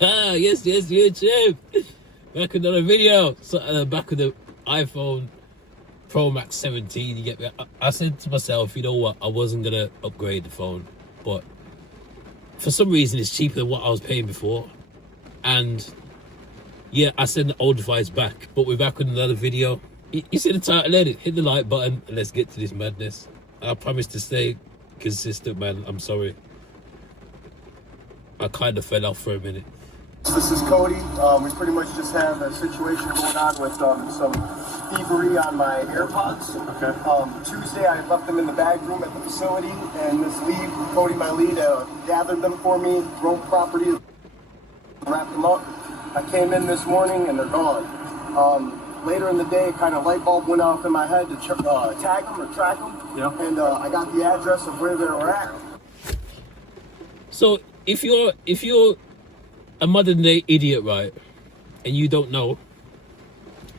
Yes, YouTube. Back with another video. So back with the iPhone Pro Max 17. You get me? I said to myself, you know what? I wasn't gonna upgrade the phone, but for some reason it's cheaper than what I was paying before. And yeah, I sent the old device back, but we're back with another video. You see the title, let it hit the like button, and let's get to this madness. I promise to stay consistent, man. I'm sorry. I kind of fell off for a minute. This is Cody. We pretty much just have a situation going on with some thievery on my AirPods. Okay. Tuesday, I left them in the bag room at the facility, and this lead, Cody, my lead, gathered them for me, drove property, wrapped them up. I came in this morning, and they're gone. Later in the day, kind of light bulb went off in my head to tag them or track them. Yeah. And I got the address of where they were at. So if you're a modern day idiot, right, and you don't know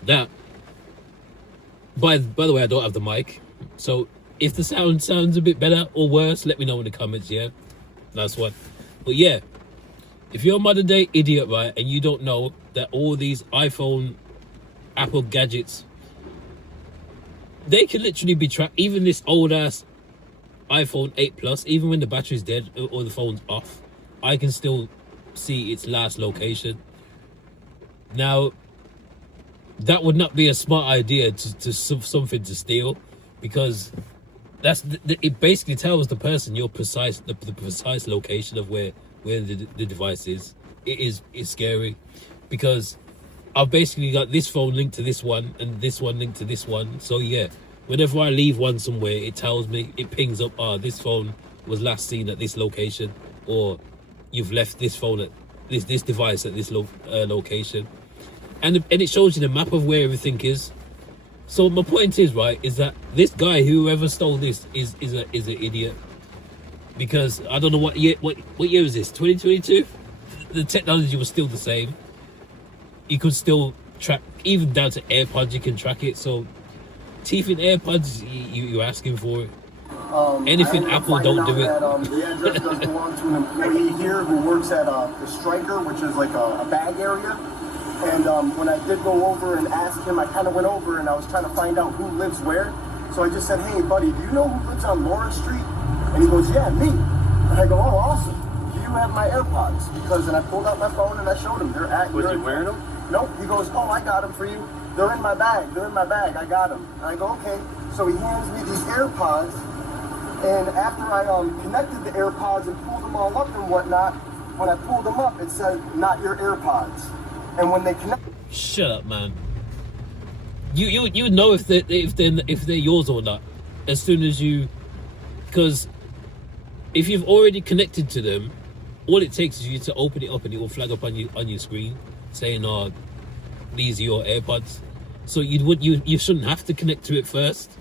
that, by the way, I don't have the mic, so if the sound sounds a bit better or worse, let me know in the comments. Yeah, that's one. But yeah, if you're a modern day idiot, right, and you don't know that all these iPhone, Apple gadgets, they can literally be tracked. Even this old ass iPhone 8 Plus, even when the battery's dead or the phone's off, I can still see its last location. Now, that would not be a smart idea to something to steal, because it basically tells the person your precise the precise location of where the device is. It's scary, because I've basically got this phone linked to this one and this one linked to this one. So yeah, whenever I leave one somewhere, it tells me, it pings up, this phone was last seen at this location, or you've left this phone at this device at this location, and it shows you the map of where everything is. So my point is, right, is that this guy, whoever stole this, is an idiot, because I don't know what year is this, 2022? The technology was still the same. You could still track, even down to AirPods, you can track it. So teeth in AirPods, you're asking for it. Anything Apple, don't do it. The address does belong to an employee here who works at the Striker, which is like a bag area. And when I did go over and ask him, I kind of went over and I was trying to find out who lives where. So I just said, hey, buddy, do you know who lives on Laura Street? And he goes, yeah, me. And I go, oh, awesome. Do you have my AirPods? And I pulled out my phone and I showed him. Was he wearing them? Nope. He goes, oh, I got them for you. They're in my bag. I got them. And I go, okay. So he hands me these AirPods. And after I connected the AirPods and pulled them all up and whatnot, when I pulled them up, it said, not your AirPods. And when they connect... Shut up, man. You know if they're yours or not as soon as you... Because if you've already connected to them, all it takes is you to open it up and it will flag up on your screen saying, oh, these are your AirPods. So you shouldn't have to connect to it first.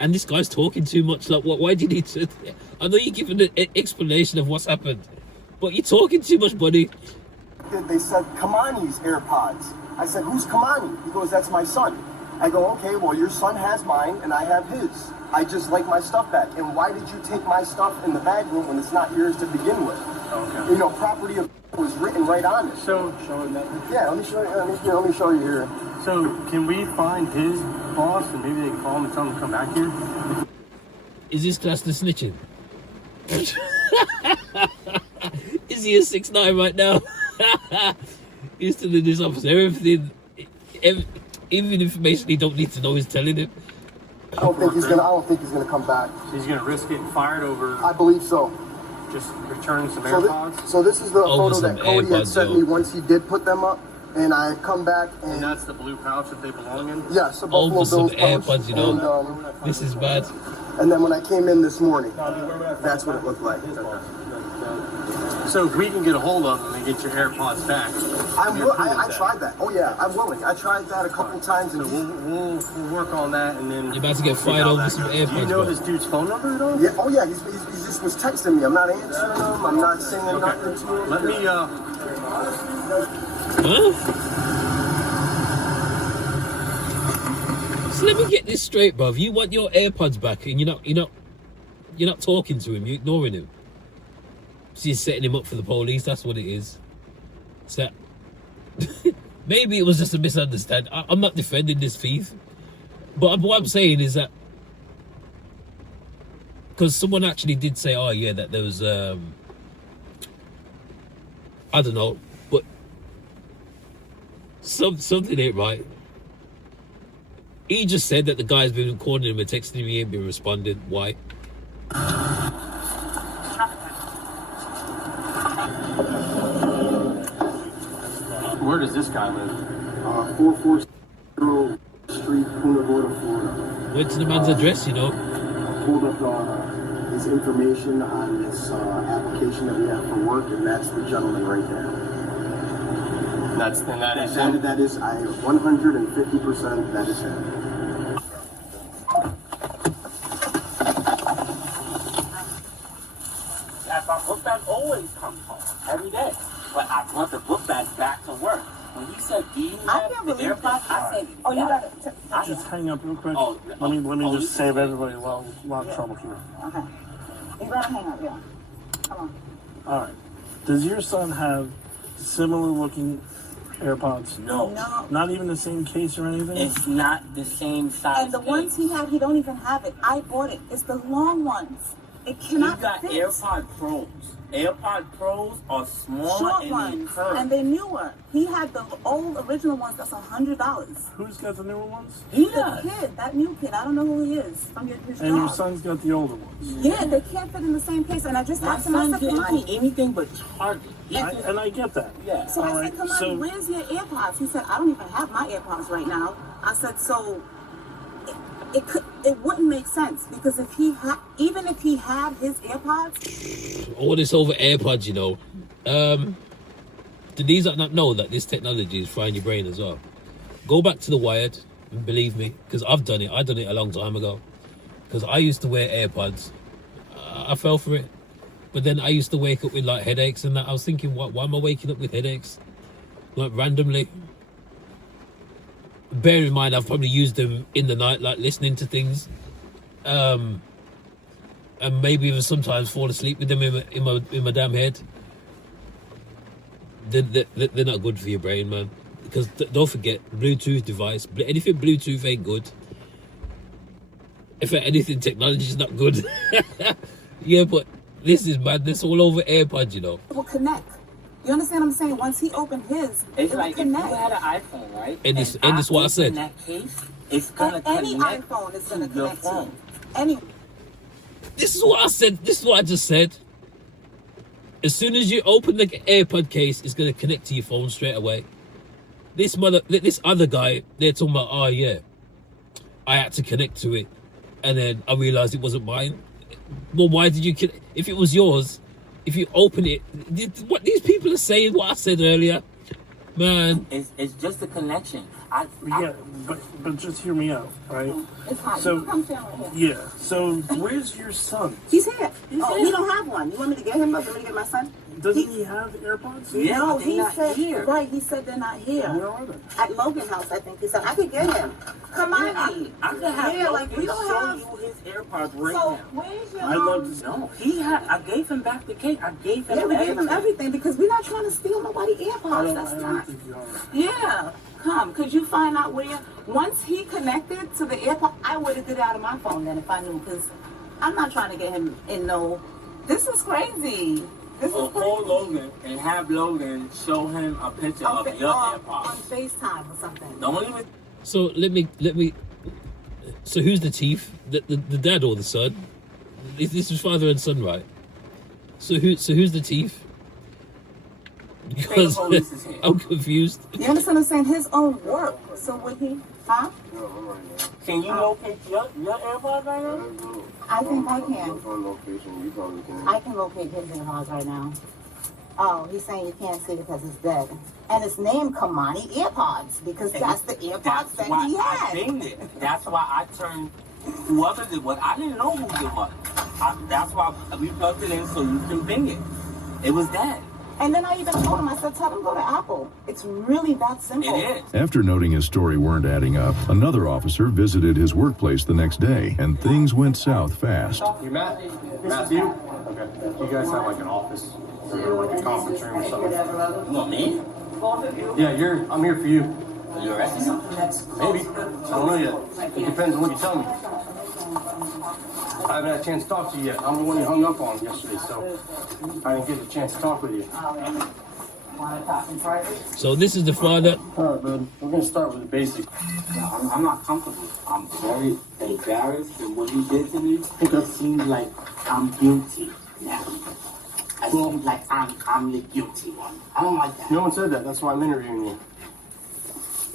And this guy's talking too much. Like, what? Why did he? I know you're giving an explanation of what's happened, but you're talking too much, buddy. They said Kamani's AirPods. I said, who's Kamani? He goes, that's my son. I go, okay, well, your son has mine and I have his. I just like my stuff back. And why did you take my stuff in the bag room when it's not yours to begin with? Okay. You know, property of was written right on it. So, show him that. Yeah, let me show you. Let me show you here. So, can we find his boss and maybe they can call him and tell him to come back here? Is this class the snitching? Is he a 6'9" right now? He's telling this officer everything, even information he don't need to know, he's telling him. I don't think he's gonna come back. So he's gonna risk getting fired over. I believe so. Just returning some AirPods. So this is the photo that Cody had sent me once he did put them up, and I come back and that's the blue pouch that they belong in. Yes, a Buffalo Bills some pouch. AirPods, you know. And, this is bad. And then when I came in this morning, that's what it looked like. So if we can get a hold of them and get your AirPods back, I tried that. Oh yeah, I'm willing. I tried that a couple times. And so we'll work on that, and then you're about to get fired over some AirPods. Do you know this dude's phone number at all? Yeah. Oh yeah. He just was texting me. I'm not answering him. I'm not saying nothing to him. Let me. So let me get this straight, bruv. You want your AirPods back, and you're not talking to him. You're ignoring him. She's setting him up for the police. That's what it is. So maybe it was just a misunderstanding. I'm not defending this thief, but what I'm saying is that because someone actually did say, "Oh yeah, that there was I don't know, but something ain't right." He just said that the guy's been calling him and texting him. He ain't been responding. Why? Where does this guy live? 440 Street, Punta Gorda, Florida. Went to the man's address, you know. Pulled up his information on this application that we have for work, and that's the gentleman right there. That is him? That is, I 150% that is him. My book bag always comes home every day, but I brought the book bag back to work. When he said, "Do you have the AirPods?" I said, "Oh, you got it." Just hang up real quick. Oh, let me just save everybody a lot of trouble here. Okay. You gotta hang up, yeah. Come on. All right. Does your son have similar looking AirPods? No. No. Not even the same case or anything? It's not the same size. And the ones he had, he don't even have it. I bought it. It's the long ones. It He cannot got fit. AirPod Pros. AirPod Pros are small Short and ones, they curve. and they're newer. He had the old original ones. That's $100. Who's got the newer ones? He The does. kid, that new kid. I don't know who he is. From his And your job. son's got the older ones. Yeah, they can't fit in the same case. And I just My asked him, I son said, didn't Kamani. do anything but Target. And I get that. Yeah. So I All said, right, Kamani, so- where's your AirPods? He said, I don't even have my AirPods right now. I said, so it wouldn't make sense because if he had, even if he had his AirPods, All this over AirPods, you know. Do these not know that this technology is frying your brain as well? Go back to the Wired, and believe me, because I've done it. I done it a long time ago. Because I used to wear AirPods. I fell for it. But then I used to wake up with like headaches and that. I was thinking, why am I waking up with headaches? Like randomly. Bear in mind, I've probably used them in the night, like listening to things. And maybe even sometimes fall asleep with them in my damn head. They're not good for your brain, man. Because don't forget, Bluetooth device, anything Bluetooth ain't good. If anything, technology is not good. Yeah, but this is madness all over AirPods, you know. it will connect. You understand what I'm saying? Once he opened his, It's it like will if you connect. had an iPhone, right? And this is what I said. In that case, it's gonna Any connect iPhone is going to to your connect to. phone. Any. This is what I said. This is what I just said. As soon as you open the AirPod case, it's going to connect to your phone straight away. This other guy, they're talking about, oh yeah, I had to connect to it. And then I realized it wasn't mine. Well, why did you connect? If it was yours, if you open it, what these people are saying, what I said earlier, man. It's just a connection. Yeah, but just hear me out, right? It's hot. So- You can come stand right here. Yeah. So where's your son? He's here. You don't have one. You want me to get him? Or you want me to get my son? Doesn't he have AirPods? Yeah, No, but he they're not said, here. right, he said they're not here. Where are they? At Logan House, I think he said. I could get him. Come on. I could have Yeah, like, we Logan don't show have. you his AirPods right So, now. where's your. I'd love to. No, he had. I gave him back the cake. I gave him Yeah, we gave him everything. everything because we're not trying to steal nobody AirPods. That's I don't not. think you are. Yeah, come. Could you find out where? Once he connected to the AirPod, I would have did it out of my phone then if I knew because I'm not trying to get him in no. This is crazy. This Or is call crazy. Logan and have Logan show him a picture of your on AirPods. FaceTime or something. The only reason So let me. So who's the thief? The dad or the son? This is father and son, right? So who's the thief? Because police is here. I'm confused. You understand what I'm saying? His own work. So would he? Huh? can you locate your AirPods right now? I think I can. I can locate his AirPods right now. Oh, he's saying you can't see it because it's dead. And it's named Kamani AirPods because that's the AirPods That's that why he I had. named it. That's why I turned whoever did what. I didn't know who did what. That's why we plugged it in so you can ping it. It was that. And then I even told him, I said, tell him go to Apple. It's really that simple. It is. After noting his story weren't adding up, another officer visited his workplace the next day, and things went south fast. You Matt? Matthew? Okay. You guys have like an office or like a conference room or something? You want me? Yeah, I'm here for you. Are you arresting something? Maybe. I don't know yet. It depends on what you tell me. I haven't had a chance to talk to you yet. I'm the one you hung up on yesterday, so I didn't get a chance to talk with you. So this is the father. All right, bud. We're going to start with the basics. I'm not comfortable. I'm very embarrassed in what he did to me. It seems like I'm guilty now. It seems like I'm the guilty one. I don't like that. No one said that. That's why I'm interviewing you.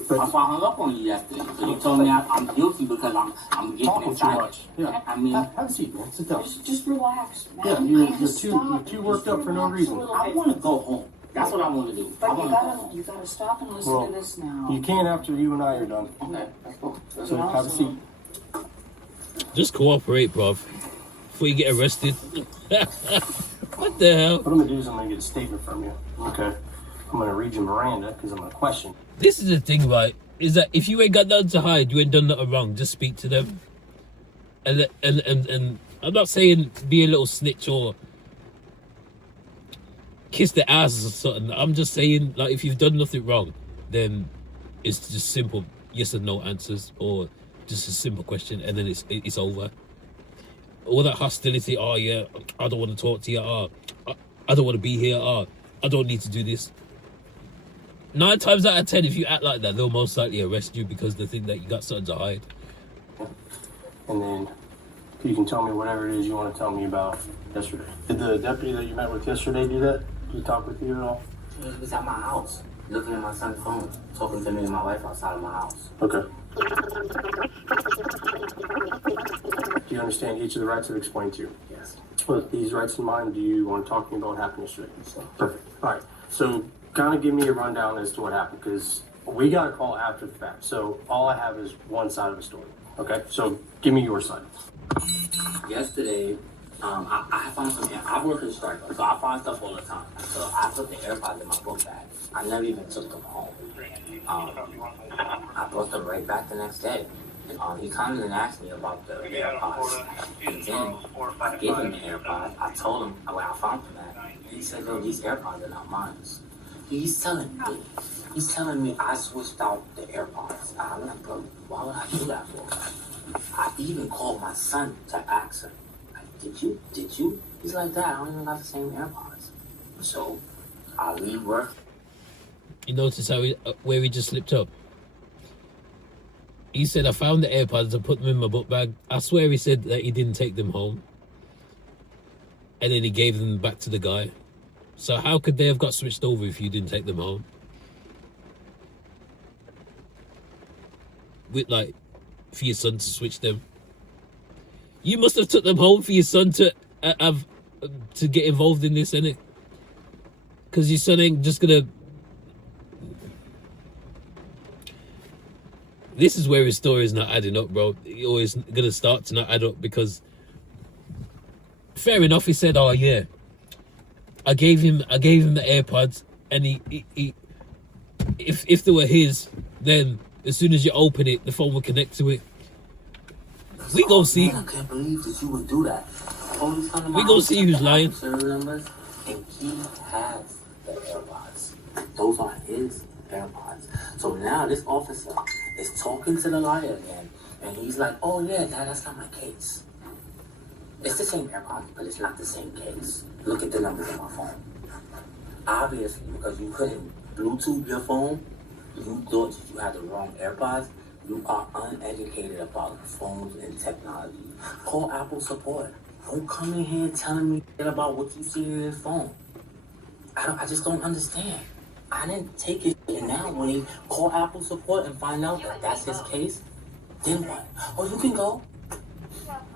But That's why I hung up on you yesterday. So you told me I'm guilty because I'm getting talking too excited. much. Yeah. I mean, Have a seat, man. Sit down. just relax, man. Yeah, you're too worked up for no reason. I want to go home. That's what I want to do. I But want to go home. you gotta stop and listen Well, to this now. You can after you and I are done. Okay, let's go. So have a seat. Just cooperate, bruv, before you get arrested. What the hell? What I'm going to do is I'm going to get a statement from you. Okay. I'm going to read you Miranda because I'm going to question. This is the thing, right? Is that if you ain't got nothing to hide, you ain't done nothing wrong. Just speak to them. And I'm not saying be a little snitch or kiss the ass or something. I'm just saying, like, if you've done nothing wrong, then it's just simple yes and no answers, or just a simple question, and then it's over. All that hostility, oh yeah, I don't want to talk to you, oh, I don't want to be here, oh, I don't need to do this. 9 times out of 10, if you act like that, they'll most likely arrest you because they think that you got something to hide. And then you can tell me whatever it is you want to tell me about yesterday. Did the deputy that you met with yesterday do that? Did he talk with you at all? He was at my house, looking at my son's phone, talking to me and my wife outside of my house. Okay. Do you understand each of the rights I've explained to you? Yes. With these rights in mind, do you want to talk to me about what happened yesterday? Sure. Perfect. All right. So kind of give me a rundown as to what happened, because we got a call after the fact. So all I have is one side of the story. Okay? So give me your side. Yesterday, I found some. I work in Striker, so I find stuff all the time. So I put the AirPods in my book bag. I never even took them home. I brought them right back the next day. He kind of didn't ask me about the AirPods. And then I gave him the AirPods. I told him where I found them at. He said, "No, these AirPods are not mine." He's telling me I switched out the AirPods. I'm like, bro, why would I do that for? I even called my son to ask him, like, did you? He's like, Dad, I don't even got the same AirPods. So I leave work. You notice how where he just slipped up? He said, I found the AirPods and put them in my book bag. I swear he said that he didn't take them home. And then he gave them back to the guy. So how could they have got switched over if you didn't take them home? With, like, for your son to switch them. You must have took them home for your son to have to get involved in this, innit? Because your son ain't just gonna... This is where his story is not adding up, bro. He always gonna start to not add up, because fair enough, he said, oh yeah, I gave him the AirPods, and he if they were his, then as soon as you open it, the phone will connect to it. We go see. I can't believe that you would do that. We go see who's lying. Numbers, and he has the AirPods. Those are his AirPods. So now this officer is talking to the liar again, and he's like, "Oh yeah, Dad, that's not my case. It's the same AirPods, but it's not the same case. Look at the numbers on my phone." Obviously, because you couldn't Bluetooth your phone, you thought that you had the wrong AirPods. You are uneducated about phones and technology. Call Apple support. Don't come in here telling me about what you see in his phone. I just don't understand. I didn't take it, and now when he call Apple support and find out that that's his case, then what? Oh, you can go.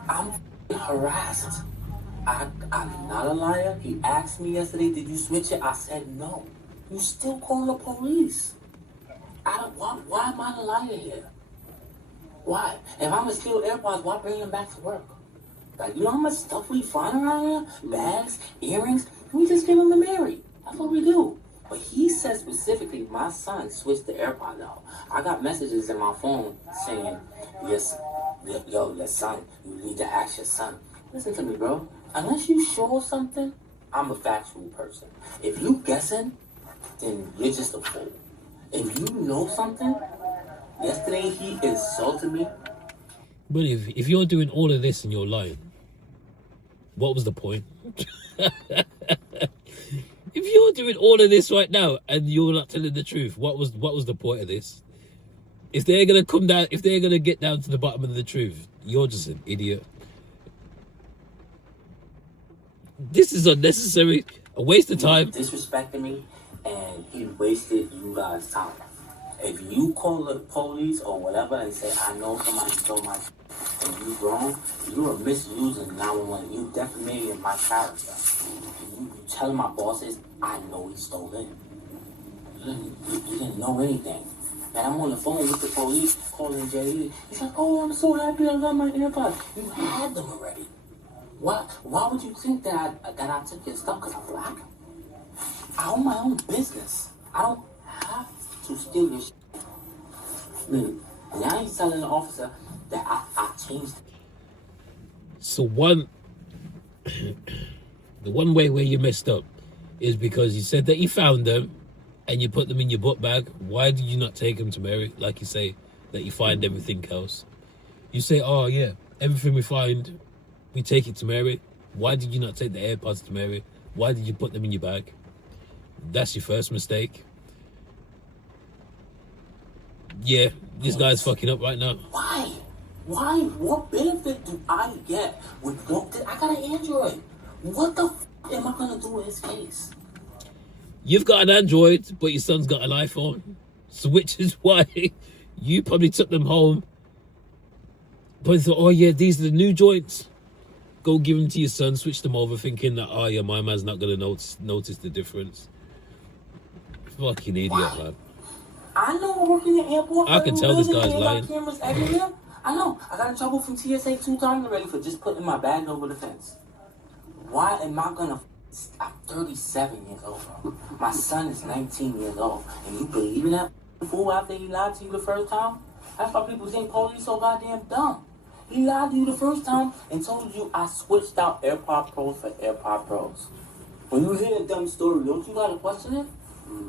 I'm harassed. I'm not a liar. He asked me yesterday, did you switch it? I said no. You still call the police. Why am I the liar here? Why? If I'm gonna steal AirPods, why bring them back to work? Like, you know how much stuff we find around here? Bags, earrings. We just give them to Mary. That's what we do. But he said specifically, my son switched the AirPods out. I got messages in my phone saying, yes, yo, your son, you need to ask your son. Listen to me, bro. Unless you show something, I'm a factual person. If you guessing, then you're just a fool. If you know something, yesterday he insulted me. But if you're doing all of this and you're lying, what was the point? If you're doing all of this right now and you're not telling the truth, what was the point of this? If they're gonna come down, if they're gonna get down to the bottom of the truth, you're just an idiot. This is unnecessary, a waste of time. He disrespected me, and he wasted you guys' time. If you call the police or whatever and say, I know somebody stole my shit, and you wrong, you are misusing 911. You defamating my character. You telling my bosses, I know he stole it. You didn't know anything. And I'm on the phone with the police calling J.E. He's like, oh, I'm so happy I got my AirPods. You had them already. Why would you think that I took your stuff because I'm black? I own my own business. I don't have to steal your shit. Now he's telling the officer that I changed it. So the one way where you messed up is because you said that you found them and you put them in your book bag. Why did you not take them to Mary? Like you say, that you find everything else. You say, oh yeah, everything we find, we take it to Mary. Why did you not take the AirPods to Mary? Why did you put them in your bag? That's your first mistake. Yeah, this guy's fucking up right now. Why? What benefit do I get with I got an Android? What the am I gonna do with his case? You've got an Android, but your son's got an iPhone. So which is why you probably took them home. But you thought, oh yeah, these are the new joints. Go give them to your son, switch them over, thinking that, oh yeah, my man's not gonna notice the difference. Fucking idiot, man. I know I work in the airport. I can tell this guy's lying. Cameras everywhere. I know. I got in trouble from TSA 2 times already for just putting my bag over the fence. Why am I gonna... I'm 37 years old, bro. My son is 19 years old. And you believe in that fool after he lied to you the first time? That's why people think police so goddamn dumb. He lied to you the first time and told you I switched out AirPod Pros for AirPod Pros. When you hear a dumb story, don't you gotta question it?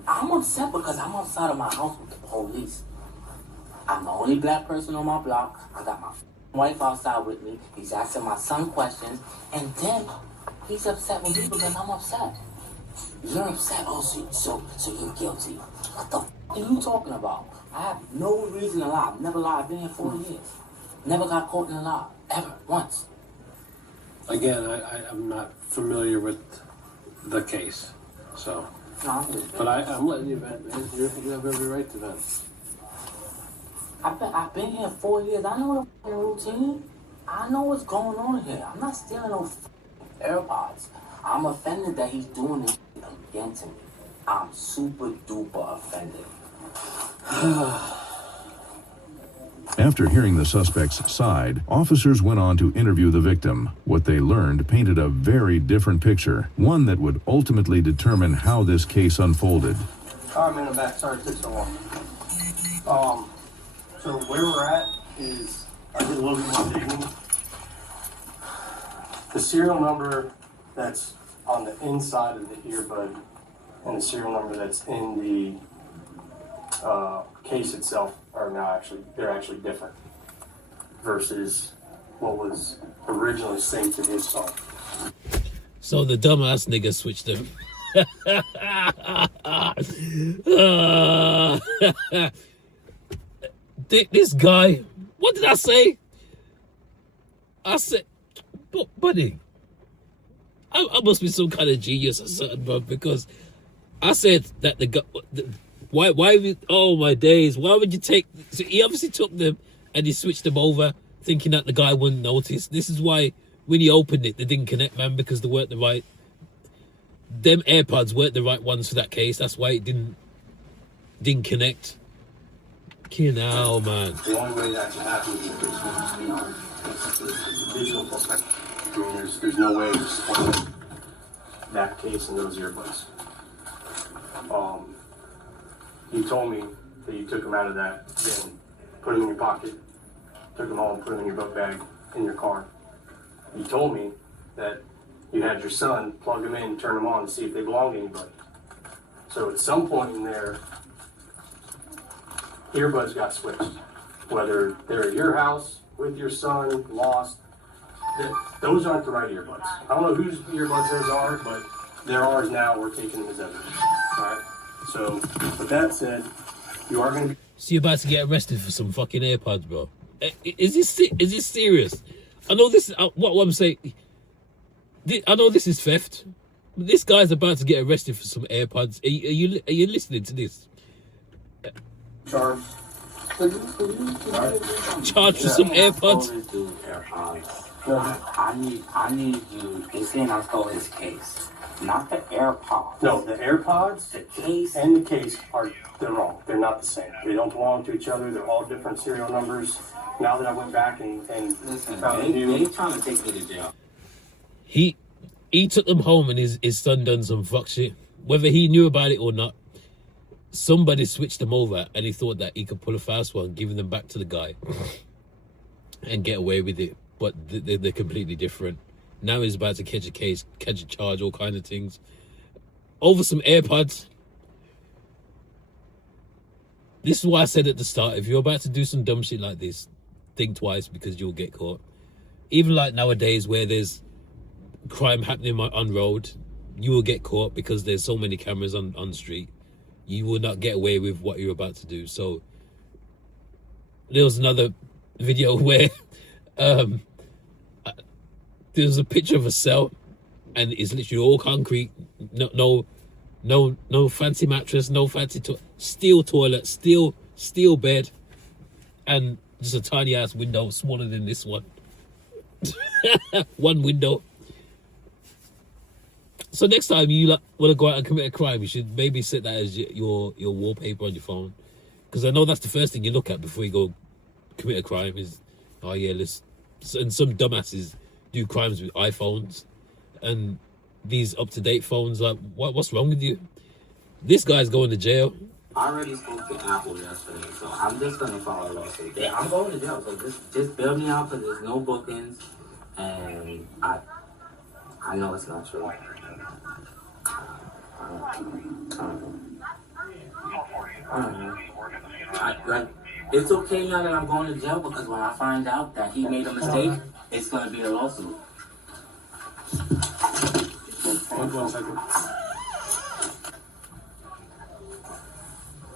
I'm upset because I'm outside of my house with the police. I'm the only black person on my block. I got my wife outside with me. He's asking my son questions. And then he's upset with me because I'm upset. You're upset? Oh, so you're guilty. What the are you talking about? I have no reason to lie. I've never lied. I've been here 4 years. Never got caught in a lie. Ever. Once. Again, I'm not familiar with the case. So... No, but I'm letting you vent, man. You have every right to vent. I've been here 4 years. I know the routine. I know what's going on here. I'm not stealing no AirPods. I'm offended that he's doing this against me. I'm super duper offended. After hearing the suspect's side, officers went on to interview the victim. What they learned painted a very different picture, one that would ultimately determine how this case unfolded. I'm in the back. Sorry it took so long. So where we're at is I did a little bit more digging. The serial number that's on the inside of the earbud and the serial number that's in the case itself are now they're actually different versus what was originally synced to his phone. So the dumbass nigga switched them. This guy, what did I say? I said, buddy, I must be some kind of genius or something, bro, because I said that the guy, why, oh my days, why would you take, so he obviously took them and he switched them over thinking that the guy wouldn't notice. This is why when he opened it, they didn't connect, man, because they weren't the right, them AirPods weren't the right ones for that case. That's why it didn't connect. Now, man. The only way that can happen is if there's digital footprint. I mean, there's no way to split that case and those earbuds. You told me that you took them out of that bin, put them in your pocket, took them home, put them in your book bag, in your car. You told me that you had your son plug them in, turn them on, and see if they belong to anybody. So at some point in there, earbuds got switched. Whether they're at your house, with your son, lost, those aren't the right earbuds. I don't know whose earbuds those are, but they're ours now. We're taking them as evidence. All right? So, with that said, you are going to be... So you're about to get arrested for some fucking AirPods, bro. Is this serious? I know this is... What I'm saying... I know this is theft. This guy's about to get arrested for some AirPods. Are you listening to this? Charged. Charged for some AirPods? I need you. They saying I stole his case, not the AirPods. No, the AirPods The case. and the case they're wrong. They're not the same. They don't belong to each other. They're all different serial numbers. Now that I went back and Listen, found they trying to take me to jail. He took them home and his son done some fuck shit. Whether he knew about it or not, somebody switched them over and he thought that he could pull a fast one, giving them back to the guy and get away with it. But they're completely different. Now he's about to catch a case, catch a charge, all kind of things. Over some AirPods. This is why I said at the start, if you're about to do some dumb shit like this, think twice because you'll get caught. Even like nowadays where there's crime happening on road, you will get caught because there's so many cameras on the street. You will not get away with what you're about to do. So there was another video where there was a picture of a cell and it's literally all concrete, no fancy mattress, no fancy steel toilet, steel bed, and just a tiny ass window smaller than this one. One window. So next time you want to go out and commit a crime, you should maybe set that as your wallpaper on your phone, because I know that's the first thing you look at before you go commit a crime is, oh yeah, and some dumbasses do crimes with iPhones and these up-to-date phones. Like, what's wrong with you? This guy's going to jail. I already spoke to Apple yesterday, so I'm just gonna file a lawsuit. I'm going to jail, so just bail me out because there's no bookings, and I know it's not true. It's okay now that I'm going to jail because when I find out that he made a mistake, it's gonna be a lawsuit. Hold on a second.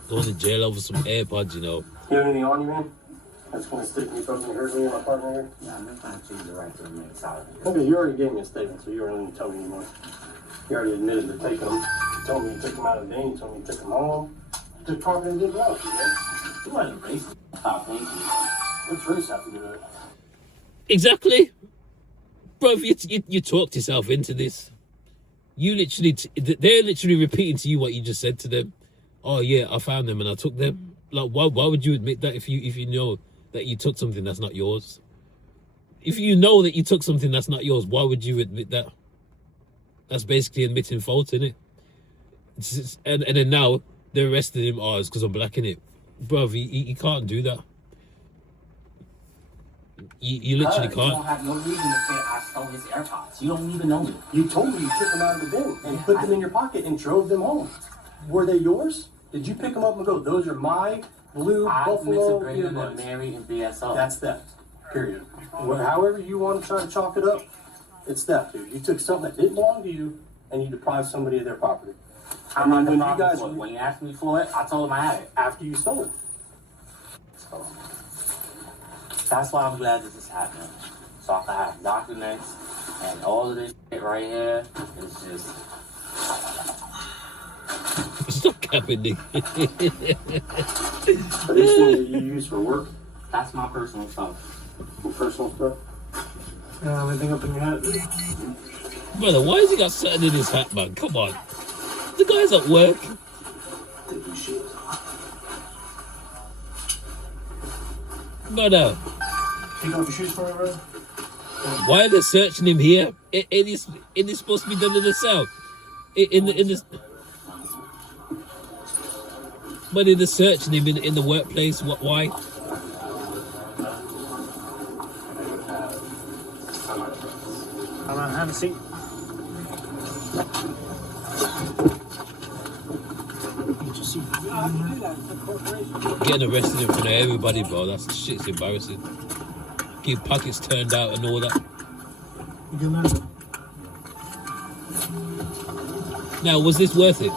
Going to jail over some AirPods, you know. You have anything on you, man? That's going to stick me something hurt me in my partner here. Yeah, I'm just gonna choose the right to remain silent. Okay, you already gave me a statement, so you don't need to tell me anymore. You already admitted to taking them. You told me you took them out of the day. You told me you took them home. You took property and did well, man. You wasn't racist. Stop thinking. What's race have to do with it? Exactly. Bro, you talked yourself into this. You literally, they're literally repeating to you what you just said to them. Oh yeah, I found them and I took them. Like, why would you admit that if you know that you took something that's not yours? If you know that you took something that's not yours, why would you admit that? That's basically admitting fault, isn't it? And then now they're arresting him. Oh, it's because I'm black, innit? Bro, he can't do that. You literally can't. You don't have no reason to say I stole his AirPods. You don't even know me. You told me you took them out of the bin and put them in your pocket and drove them home. Were they yours? Did you pick them up and go, those are my blue Buffalo earbuds? And Mary and BSO. That's theft. Period. However you want to try to chalk it up, it's theft, dude. You took something that didn't belong to you and you deprived somebody of their property. I'm not the problem for it. When you asked me for it, I told him I had it. After you stole it. So, that's why I'm glad this is happening. So I can have documents and all of this shit right here. It's just... Stop capping, nigga. Are these things that you use for work? That's my personal stuff. Your personal stuff? Anything up in your hat? Brother, why has he got something in his hat, man? Come on. The guy's at work. Brother. Take off your shoes for me, brother? Why are they searching him here? It is supposed to be done in the cell. In this. somebody that's searching him in the workplace. What? Why? Come on, have a seat. Getting arrested in front of everybody, bro. That's shit's embarrassing. Keep pockets turned out and all that. Now, was this worth it?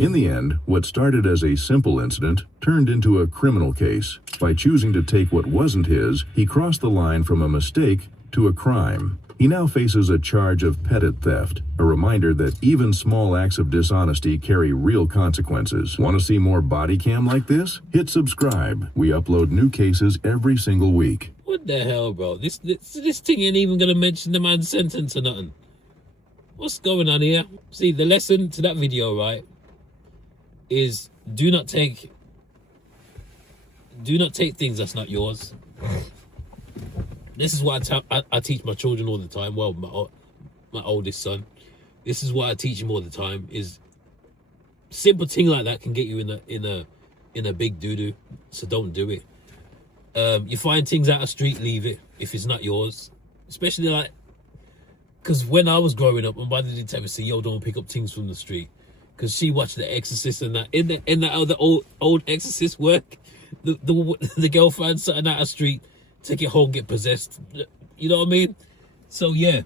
In the end, what started as a simple incident turned into a criminal case. By choosing to take what wasn't his, he crossed the line from a mistake to a crime. He now faces a charge of petty theft, a reminder that even small acts of dishonesty carry real consequences. Want to see more body cam like this? Hit subscribe. We upload new cases every single week. What the hell, bro? This thing ain't even gonna mention the man's sentence or nothing. What's going on here? See, the lesson to that video, right, is do not take things that's not yours. This is what I teach my children all the time. Well, my oldest son. This is what I teach him all the time. Is simple thing like that can get you in a big doo doo. So don't do it. You find things out of the street, leave it if it's not yours. Especially like, because when I was growing up, my mother did tell me, say, "Yo, don't pick up things from the street," because she watched The Exorcist and that. In that other old Exorcist work, the girl finds something out of the street, take it home, get possessed. You know what I mean? So yeah.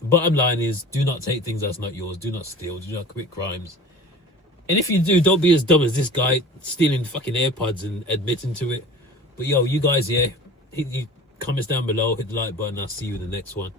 Bottom line is, do not take things that's not yours. Do not steal. Do not commit crimes. And if you do, don't be as dumb as this guy stealing fucking AirPods and admitting to it. But yo, you guys, yeah, hit your comments down below, hit the like button. I'll see you in the next one.